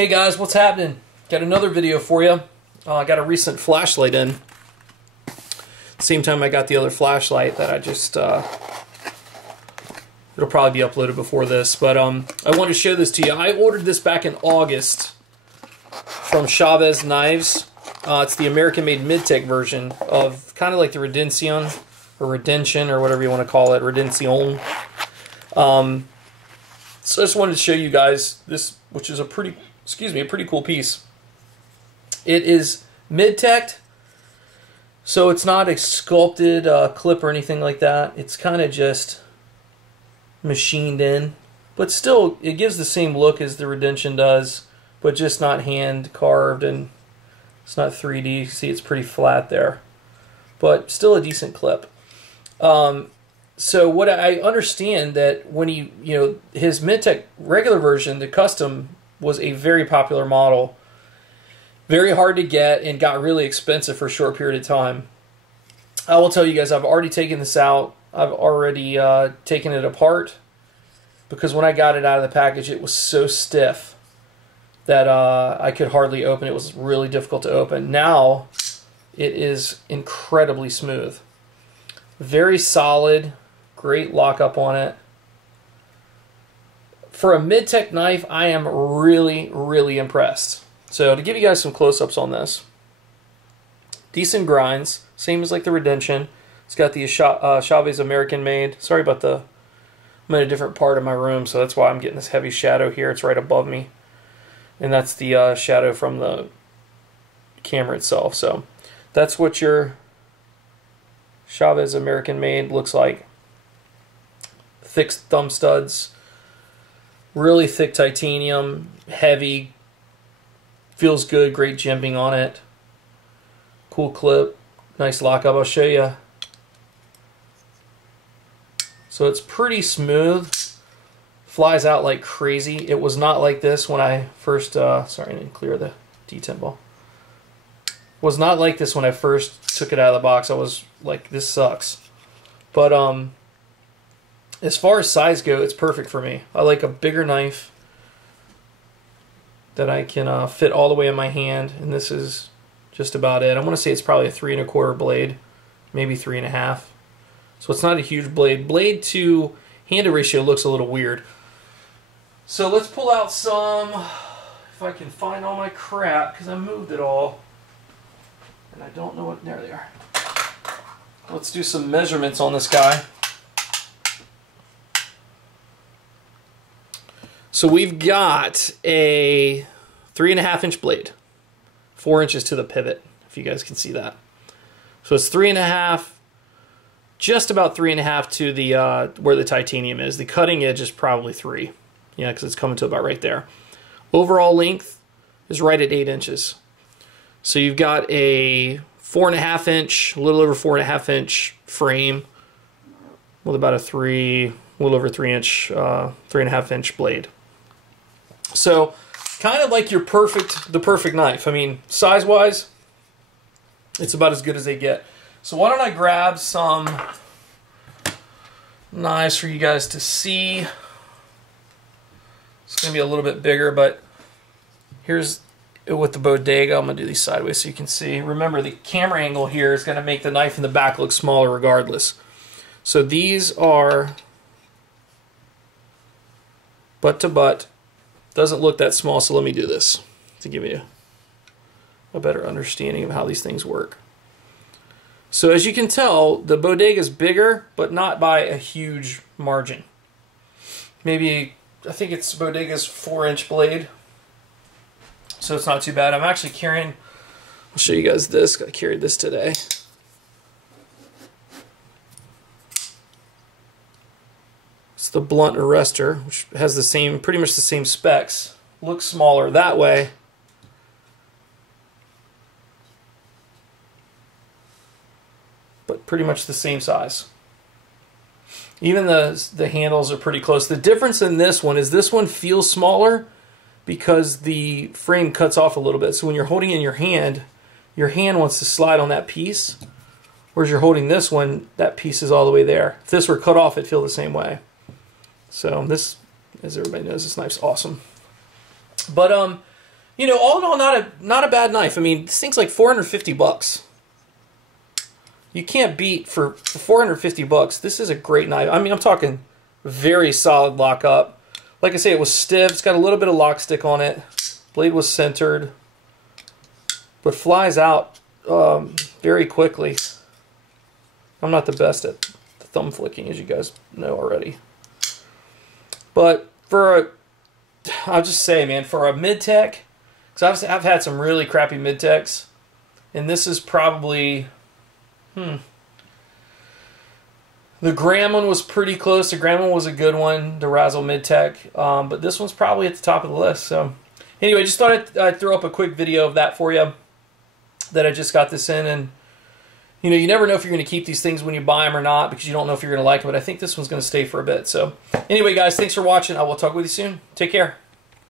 Hey guys, what's happening? Got another video for you. I got a recent flashlight in. Same time I got the other flashlight that I just, it'll probably be uploaded before this, but I wanted to show this to you. I ordered this back in August from Chaves Knives. It's the American Made Mid-Tech version of kind of like the Redencion, or Redencion, or whatever you want to call it, Redencion. So I just wanted to show you guys this, which is a pretty cool piece. It is mid-tech, so it's not a sculpted clip or anything like that. It's kind of just machined in, but still it gives the same look as the Redencion does, but just not hand carved, and it's not 3D. See, it's pretty flat there, but still a decent clip. So what I understand that when his mid-tech regular version, the custom, was a very popular model, very hard to get, and got really expensive for a short period of time. I will tell you guys, I've already taken this out. I've already taken it apart, because when I got it out of the package, it was so stiff that I could hardly open it. It was really difficult to open. Now it is incredibly smooth. Very solid, great lockup on it. For a mid-tech knife, I am really, really impressed. So to give you guys some close-ups on this, decent grinds, same as like the Redencion. It's got the Chaves American Made. Sorry about the, I'm in a different part of my room, so that's why I'm getting this heavy shadow here. It's right above me. And that's the shadow from the camera itself. So that's what your Chaves American Made looks like. Thick thumb studs, really thick titanium, heavy, feels good, great jimping on it. Cool clip, nice lockup. I'll show you. So it's pretty smooth, flies out like crazy. It was not like this when I first, sorry I didn't clear the detent ball. Was not like this when I first took it out of the box. I was like, this sucks. But as far as size go, it's perfect for me. I like a bigger knife that I can fit all the way in my hand, and this is just about it. I want to say it's probably a 3 1/4 blade, maybe 3 1/2. So it's not a huge blade. Blade to handle ratio looks a little weird. So let's pull out some, if I can find all my crap, because I moved it all. And I don't know what, there they are. Let's do some measurements on this guy. So we've got a 3 1/2 inch blade, 4 inches to the pivot, if you guys can see that. So it's 3 1/2, just about 3 1/2 to the where the titanium is. The cutting edge is probably 3, yeah, because it's coming to about right there. Overall length is right at 8 inches. So you've got a 4 1/2 inch, a little over 4 1/2 inch frame with about a a little over 3 inch, 3 1/2 inch blade. So kind of like the perfect knife. I mean, size-wise, it's about as good as they get. So why don't I grab some knives for you guys to see. It's going to be a little bit bigger, but here's with the bodega. I'm going to do these sideways so you can see. Remember, the camera angle here is going to make the knife in the back look smaller regardless. So these are butt to butt. Doesn't look that small, so let me do this to give you a better understanding of how these things work. So as you can tell, the bodega is bigger, but not by a huge margin. Maybe, I think it's bodega's 4 inch blade, so it's not too bad. I'm actually carrying, I'll show you guys this. I carried this today. It's the blunt arrestor, which has the same, pretty much the same specs. Looks smaller that way. But pretty much the same size. Even the handles are pretty close. The difference in this one is this one feels smaller because the frame cuts off a little bit. So when you're holding in your hand wants to slide on that piece. Whereas you're holding this one, that piece is all the way there. If this were cut off, it'd feel the same way. So this, as everybody knows, this knife's awesome. But you know, all in all, not a bad knife. I mean, this thing's like 450 bucks. You can't beat for 450 bucks. This is a great knife. I mean, I'm talking very solid lockup. Like I say, it was stiff. It's got a little bit of lock stick on it. Blade was centered, but flies out very quickly. I'm not the best at thumb flicking, as you guys know already. But for a, I'll just say, man, for a mid-tech, because I've had some really crappy mid-techs, and this is probably, the Graham one was pretty close. The Graham one was a good one, the Razzle mid-tech, but this one's probably at the top of the list. So anyway, just thought I'd throw up a quick video of that for you, that I just got this in. And you know, you never know if you're going to keep these things when you buy them or not, because you don't know if you're going to like them, but I think this one's going to stay for a bit. So anyway, guys, thanks for watching. I will talk with you soon. Take care.